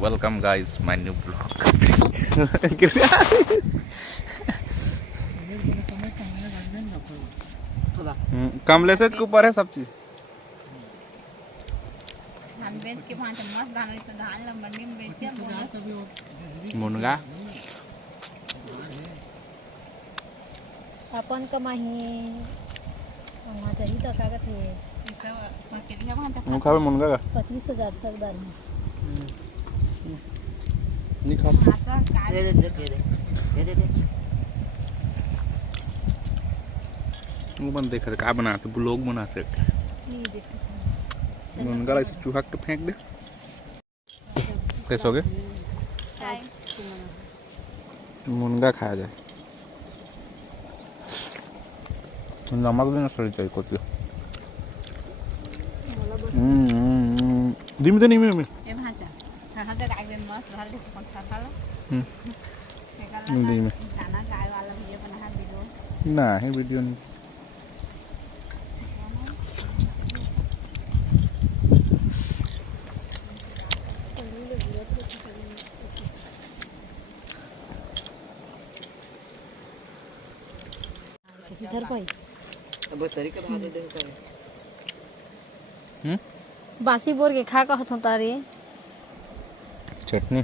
Welcome guys my new blog. कमले से ऊपर है सब चीज। मुनगा अपन कमाही वहाँ चाहिए तो क्या कहते हैं मुखा में मुनगा का 25,000 सरदार में नहीं खा वो बंद देख का बनाते ब्लॉग बनाते मुनगा ऐसे चूहा के फेंक दे। कैसे हो गए मुनगा खाया जाए नमक भी ना सड़ी चाहिए कुछ धीमे धीमे धीमे धीमे ना है वीडियो नहीं इधर कोई अब तरीका बता दे करे बासी बोर के खा कहत हो तारे चटनी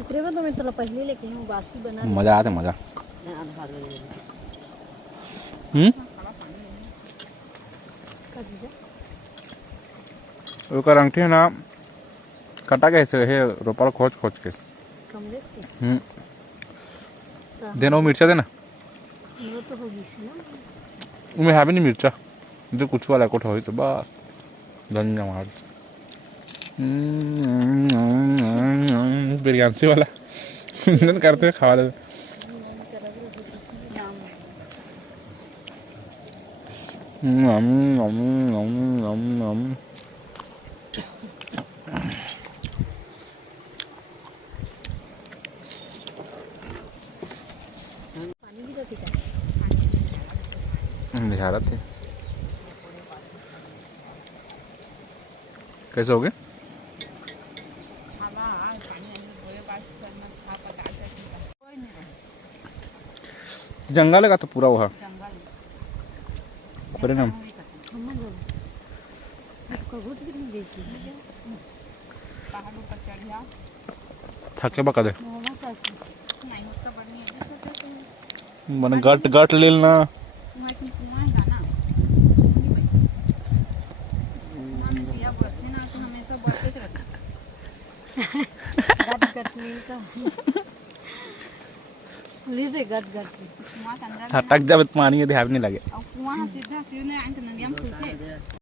ओकरे में तो मैं तोला पहले लेके हूं बासी बना मजा आता मजा का जीजा ओकर अंगठी है ना कटा कैसे है रोपड़ खोज खोज के कमलेश के देना वो मिर्चा देना वो तो होगी से ना उमें है भी नहीं मिर्चा जो कुछ वाला कोठा हुई तो बस धनिया मार बिरयानी वाला करते खा ले पानी भी तो पीता दिखा रहे थे कैसे हो गए जंगल का तो पूरा हुआ परिणाम हम लोग कबूत कितनी देखी थके बका दे मोहम्मद का मन गट गट ले लेना गट गट हटक जब पानी ध्यान नहीं लगे अब वहां सीधा